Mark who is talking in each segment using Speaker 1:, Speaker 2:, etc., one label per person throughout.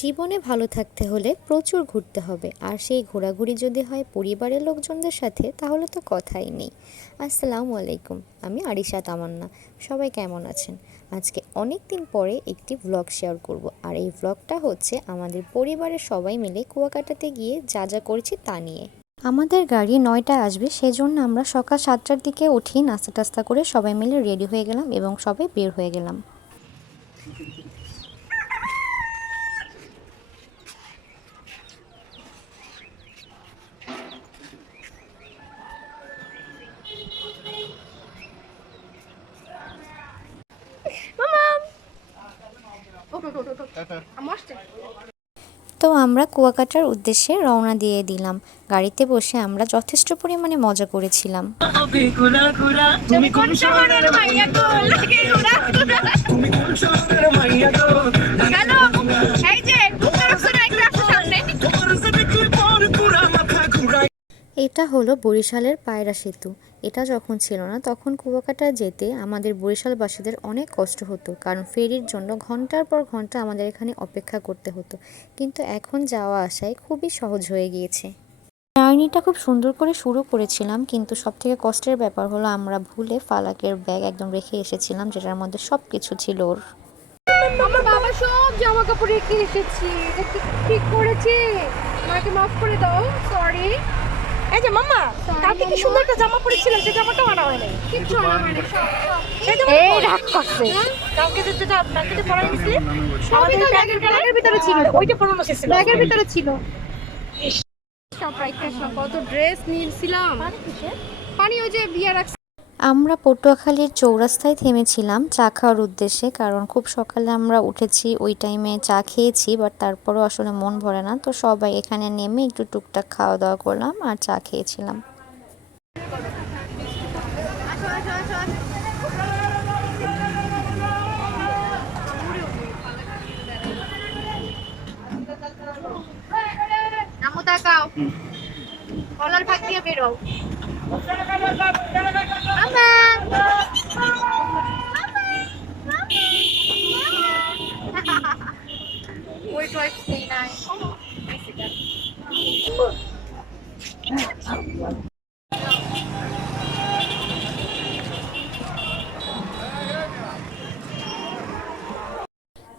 Speaker 1: জীবনে ভালো থাকতে হলে প্রচুর ঘুরতে হবে। আর সেই ঘোরাঘুরি যদি হয় পরিবারের লোকজনদের সাথে, তাহলে তো কথাই নেই। আসসালামু আলাইকুম, আমি আরিশা তামান্না। সবাই কেমন আছেন? আজকে অনেক দিন পরে একটি ভ্লগ শেয়ার করব। আর এই ভ্লগটা হচ্ছে আমাদের পরিবারের সবাই মিলে কুয়াকাটাতে গিয়ে যা যা করেছি তা নিয়ে। আমাদের গাড়ি নয়টায় আসবে, সেজন্য আমরা সকাল সাতটার দিকে উঠি, নাস্তা টাস্তা করে সবাই মিলে রেডি হয়ে গেলাম এবং সবাই বের হয়ে গেলাম। তো আমরা কুয়াকাটার উদ্দেশ্যে রওনা দিয়ে দিলাম। গাড়িতে বসে আমরা যথেষ্ট পরিমাণে মজা করেছিলাম। এটা হলো বরিশালের পায়রা সেতু। এটা যখন ছিল না, তখন কুয়াকাটা যেতে আমাদের বরিশালবাসীদের অনেক কষ্ট হতো, কারণ ফেরির জন্য ঘণ্টার পর ঘণ্টা আমাদের এখানে অপেক্ষা করতে হতো। কিন্তু এখন যাওয়া আসায় খুবই সহজ হয়ে গিয়েছে। জার্নিটা খুব সুন্দর করে শুরু করেছিলাম, কিন্তু সব থেকে কষ্টের ব্যাপার হলো আমরা ভুলে ফালাকের ব্যাগ একদম রেখে এসেছিলাম, যেটার মধ্যে সব কিছু ছিল ওর।
Speaker 2: আমার বাবা সব জামা কাপড় রেখে এসেছি ঠিক করেছে? মাফ করে দাও সরি
Speaker 3: এই যে মাম্মা কালকে কি সুন্দর একটা জামা পরেছিলাম সেই জামাটাও আনা হয় নাই
Speaker 2: কিচ্ছু আনা
Speaker 3: হয় জামাটা
Speaker 2: এই রাগ করছে
Speaker 3: কালকে যে যেটা কালকে যে পরাই নিছিলি
Speaker 2: সবই তো ব্যাগের ব্যাগের ভিতরে ছিল।
Speaker 3: ওইটা পরানো শেষ ছিল।
Speaker 2: ব্যাগের ভিতরে ছিল। সব রাইখা সব। কত ড্রেস নিয়েছিলাম। পানি ওই যে বিয়ার রাখছি।
Speaker 1: আমরা পটুয়াখালীর চৌরাস্তায় থেমেছিলাম চা খাওয়ার উদ্দেশ্যে, কারণ খুব সকালে আমরা উঠেছি, ওই টাইমে চা খেয়েছি বাট তারপরও আসলে মন ভরে না। তো সবাই এখানে নেমে একটু টুকটাক খাওয়া দাওয়া করলাম আর চা খেয়েছিলাম।
Speaker 2: কলার বেরো। আমা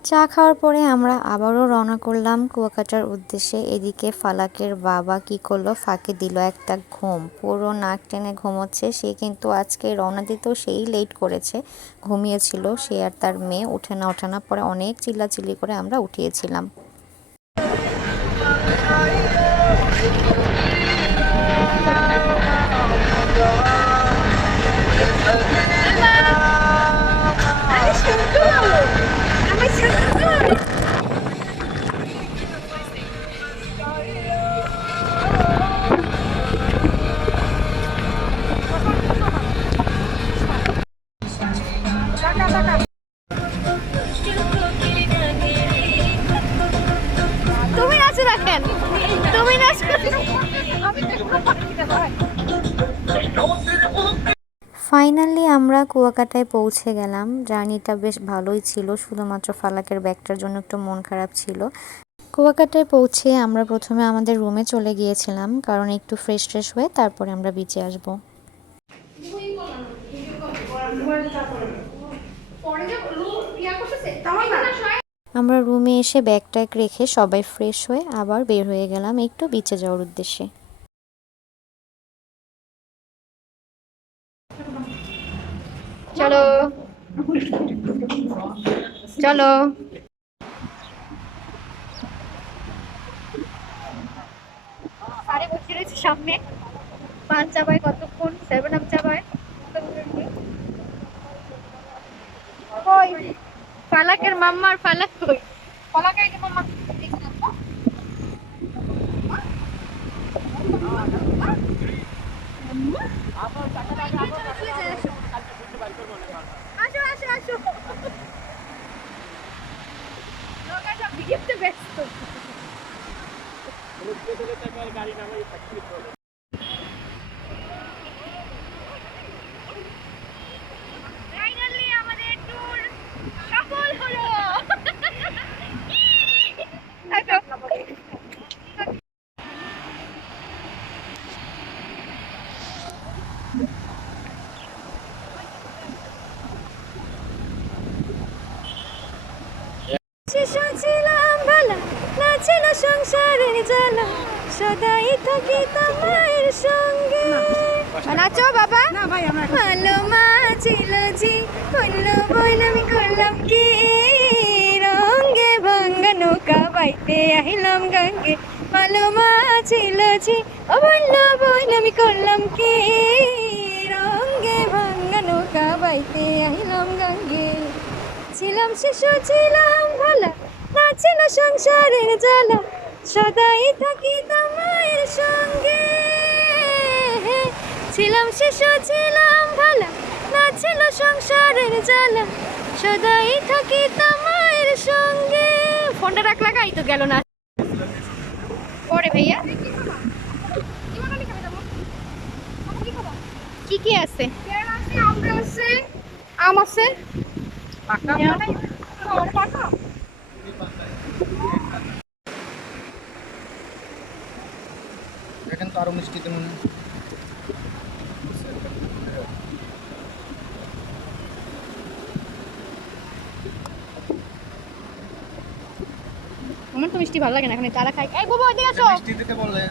Speaker 1: চা খাওয়ার পরে আমরা আবারও রওনা করলাম কুয়াকাটার উদ্দেশ্যে। এদিকে ফালাকের বাবা কি করল? ফাঁকে দিল একটা ঘুম। পুরো নাক টেনে ঘুমোচ্ছে। সে কিন্তু আজকে রওনা দিতেও সেই লেট করেছে। ঘুমিয়েছিল সে আর তার মেয়ে। উঠে না, ওঠে না। পরে অনেক চিল্লাচিল্লি করে আমরা উঠিয়েছিলাম। ফাইনালি আমরা কুয়াকাটায় পৌঁছে গেলাম। জার্নিটা বেশ ভালোই ছিল শুধুমাত্র ফালাকের ব্যাগটার জন্য একটু মন খারাপ ছিল। কুয়াকাটায় পৌঁছে আমরা প্রথমে আমাদের রুমে চলে গিয়েছিলাম কারণ একটু ফ্রেশ ট্রেশ হয়ে তারপরে আমরা বিচে আসব। আমরা রুমে এসে ব্যাগ ট্যাগ রেখে সবাই ফ্রেশ হয়ে আবার বের হয়ে গেলাম একটু বিচে যাওয়ার উদ্দেশ্যে।
Speaker 2: চলো। চলো। সামনে। পাঁচ চাবায় কতক্ষণ? সেভেন আপ চাবায় কই ফালাকের মাম্মার ফালাক কই? ফালাকের মাম্মা আসো আসো আসো। আমি ভালো সংসারে জ্বালা সদাই সঙ্গে। নাচো বাবা। ভালো মা ছিল জি করলাম কি? রঙ্গে ভাঙ্গা নৌকা বাইতে আহিলাম গঙ্গে। ভালো মা ছিল জি ও বলল করলাম কি? নৌকা বাইতে আহিলাম গঙ্গে ছিলাম শিশু ছিলাম ভালা না ছিল সংসারের জ্বালা। সদাই থাকি তোমার সঙ্গে। ছিলাম শিশু ছিলাম ভালা না ছিল সংসারের জ্বালা। সদাই থাকি তোমার সঙ্গে। ফোনটা রাখ লাগাই তো গেল না। পরে ভাইয়া। কি কি আছে
Speaker 4: পেয়ারা আছে আমরা আছে আম আছে?
Speaker 5: পাকা?
Speaker 6: এখানে তো আরও মিষ্টি তেমন
Speaker 2: আমার তো মিষ্টি ভালো লাগে না এখন তারা খাই এই বাবা ওইদিকে আসো।
Speaker 6: মিষ্টি দিতে বললে।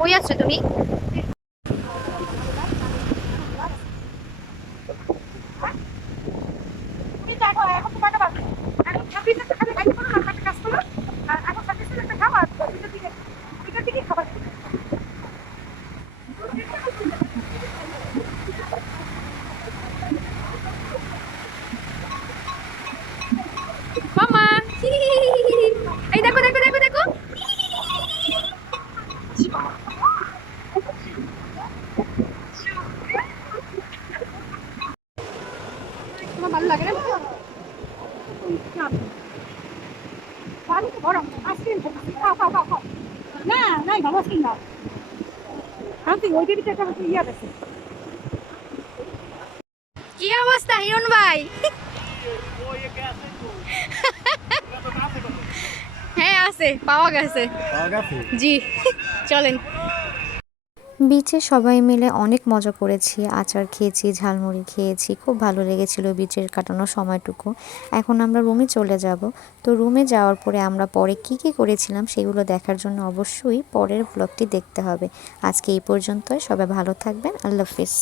Speaker 2: কই আছো তুমি?
Speaker 4: না আমি ওই দিকে একটা হচ্ছে ইয়া আছে
Speaker 2: কি অবস্থা হিরণ ভাই? হ্যাঁ আছে পাওয়া গেছে? জি চলেন। বিচে সবাই মিলে অনেক মজা করেছি। আচার খেয়েছি, ঝালমুড়ি খেয়েছি, খুব ভালো লেগেছিল বিচের কাটানো সময়টুকু। এখন আমরা রুমে চলে যাব। তো রুমে যাওয়ার পরে আমরা পরে কি কি করেছিলাম সেগুলো দেখার জন্য অবশ্যই পরের ব্লগটি দেখতে হবে। আজকে এই পর্যন্তই। সবাই ভালো থাকবেন। আল্লাহ হাফিজ।